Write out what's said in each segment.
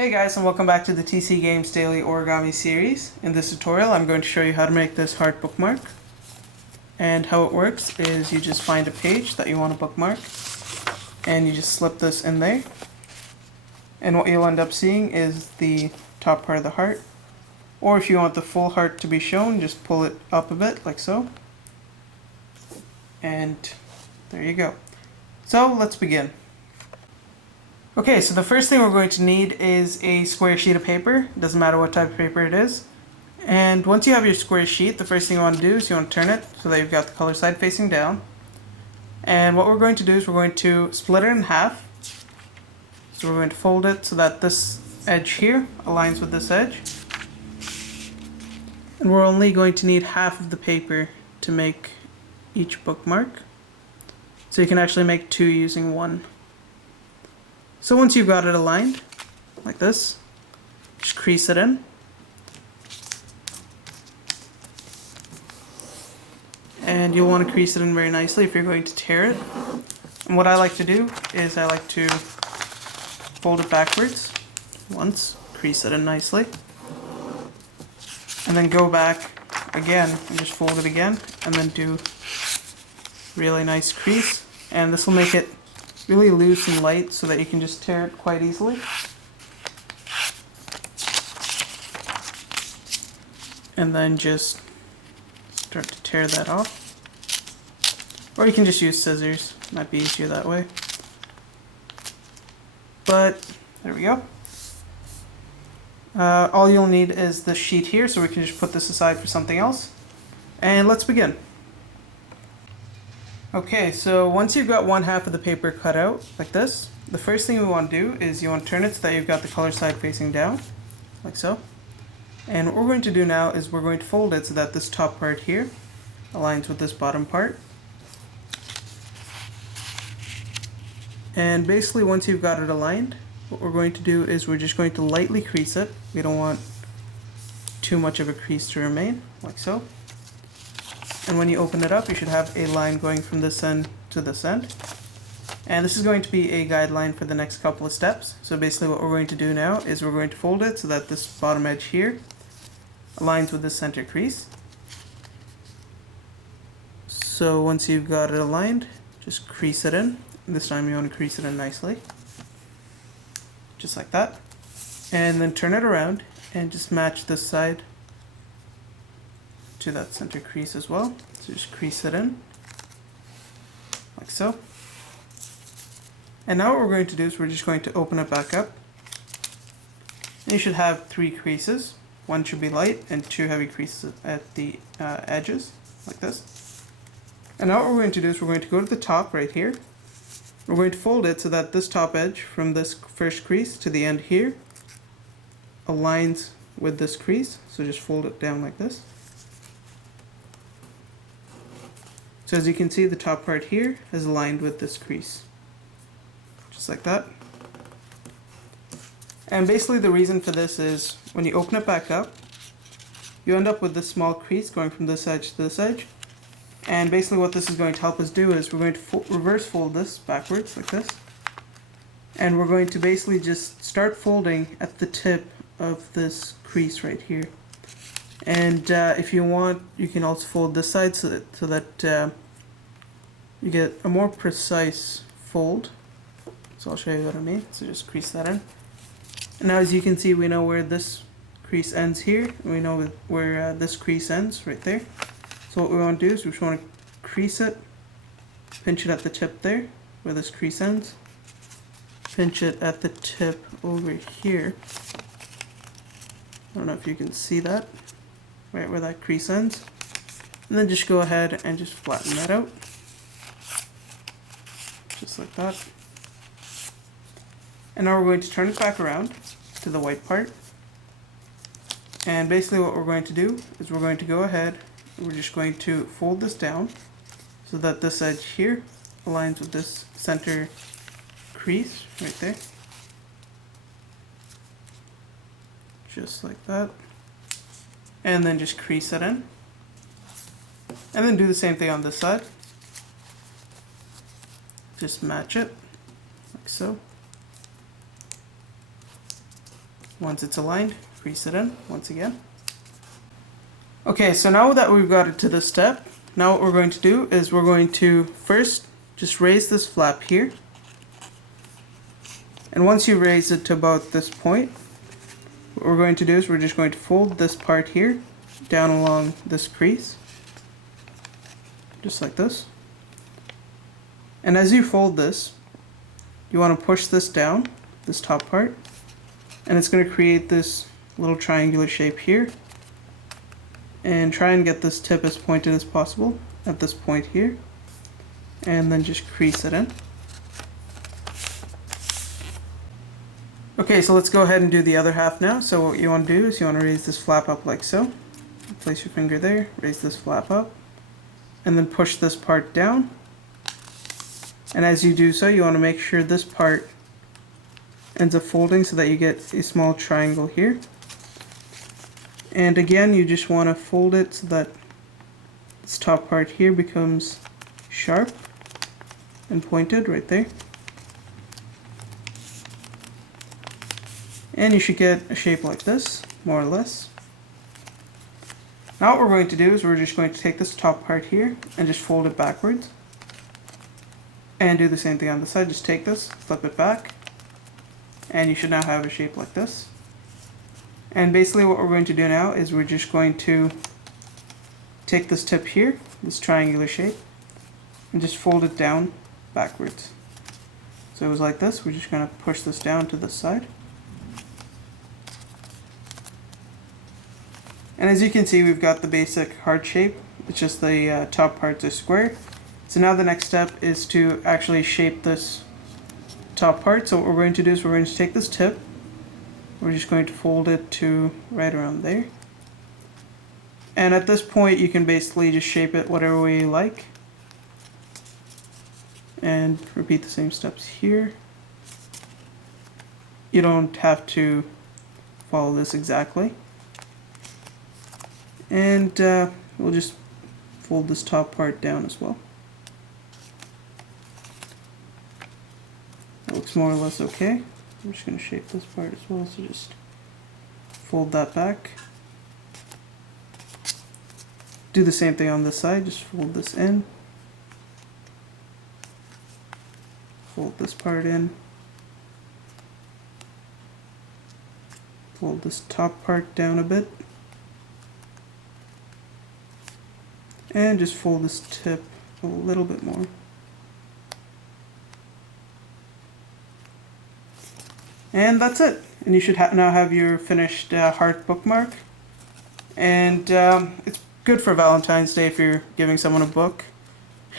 Hey guys, and welcome back to the TC Games Daily Origami series. In this tutorial I'm going to show you how to make this heart bookmark. And how it works is you just find a page that you want to bookmark and you just slip this in there. And what you'll end up seeing is the top part of the heart. Or if you want the full heart to be shown, just pull it up a bit like so. And there you go. So let's begin. Okay, so the first thing we're going to need is a square sheet of paper. It doesn't matter what type of paper it is. And once you have your square sheet, the first thing you want to do is you want to turn it so that you've got the color side facing down. And what we're going to do is we're going to split it in half. So we're going to fold it so that this edge here aligns with this edge. And we're only going to need half of the paper to make each bookmark. So you can actually make two using one. So once you've got it aligned, like this, just crease it in. And you'll want to crease it in very nicely if you're going to tear it. And what I like to do is I like to fold it backwards once, crease it in nicely, and then go back again and just fold it again, and then do really nice crease. And this will make it really loose and light so that you can just tear it quite easily. And then just start to tear that off. Or you can just use scissors, might be easier that way. But there we go. All you'll need is this sheet here, so we can just put this aside for something else. And let's begin. Okay, so once you've got one half of the paper cut out, like this, the first thing we want to do is you want to turn it so that you've got the color side facing down, like so. And what we're going to do now is we're going to fold it so that this top part here aligns with this bottom part. And basically once you've got it aligned, what we're going to do is we're just going to lightly crease it. We don't want too much of a crease to remain, like so. And when you open it up, you should have a line going from this end to this end. And this is going to be a guideline for the next couple of steps. So basically what we're going to do now is we're going to fold it so that this bottom edge here aligns with the center crease. So once you've got it aligned, just crease it in. This time you want to crease it in nicely. Just like that. And then turn it around and just match this side to that center crease as well. So just crease it in, like so. And now what we're going to do is we're just going to open it back up. And you should have 3 creases. One should be light and 2 heavy creases at the edges, like this. And now what we're going to do is we're going to go to the top right here. We're going to fold it so that this top edge from this first crease to the end here aligns with this crease. So just fold it down like this. So as you can see, the top part here is aligned with this crease. Just like that. And basically the reason for this is when you open it back up, you end up with this small crease going from this edge to this edge. And basically what this is going to help us do is we're going to reverse fold this backwards like this. And we're going to basically just start folding at the tip of this crease right here. And if you want, you can also fold this side so that you get a more precise fold. So I'll show you what I mean. So just crease that in. And now as you can see, we know where this crease ends here. And we know where this crease ends right there. So what we want to do is we just want to crease it, pinch it at the tip there, where this crease ends. Pinch it at the tip over here. I don't know if you can see that. Right where that crease ends. And then just go ahead and just flatten that out. Just like that. And now we're going to turn it back around to the white part. And basically what we're going to do is we're going to go ahead and we're just going to fold this down so that this edge here aligns with this center crease right there. Just like that. And then just crease it in. And then do the same thing on this side. Just match it, like so. Once it's aligned, crease it in once again. Okay, so now that we've got it to this step, now what we're going to do is we're going to first just raise this flap here. And once you raise it to about this point, what we're going to do is we're just going to fold this part here down along this crease. Just like this. And as you fold this, you want to push this down, this top part, and it's going to create this little triangular shape here. And try and get this tip as pointed as possible at this point here, and then just crease it in. Okay, so let's go ahead and do the other half now. So what you want to do is you want to raise this flap up like so. Place your finger there, raise this flap up, and then push this part down. And as you do so, you want to make sure this part ends up folding so that you get a small triangle here. And again, you just want to fold it so that this top part here becomes sharp and pointed right there. And you should get a shape like this, more or less. Now what we're going to do is we're just going to take this top part here and just fold it backwards. And do the same thing on the side. Just take this, flip it back, and you should now have a shape like this. And basically what we're going to do now is we're just going to take this tip here, this triangular shape, and just fold it down backwards. So it was like this. We're just going to push this down to this side. And as you can see, we've got the basic heart shape. It's just the top parts are square. So now the next step is to actually shape this top part. So what we're going to do is we're going to take this tip, we're just going to fold it to right around there. And at this point you can basically just shape it whatever way you like. And repeat the same steps here. You don't have to follow this exactly. And we'll just fold this top part down as well. That looks more or less okay. I'm just going to shape this part as well, so just fold that back. Do the same thing on this side, just fold this in. Fold this part in. Fold this top part down a bit. And just fold this tip a little bit more. And that's it. And you should now have your finished heart bookmark. And it's good for Valentine's Day if you're giving someone a book,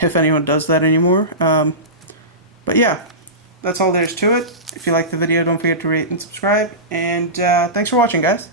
if anyone does that anymore. But yeah, that's all there is to it. If you like the video, don't forget to rate and subscribe. And thanks for watching, guys.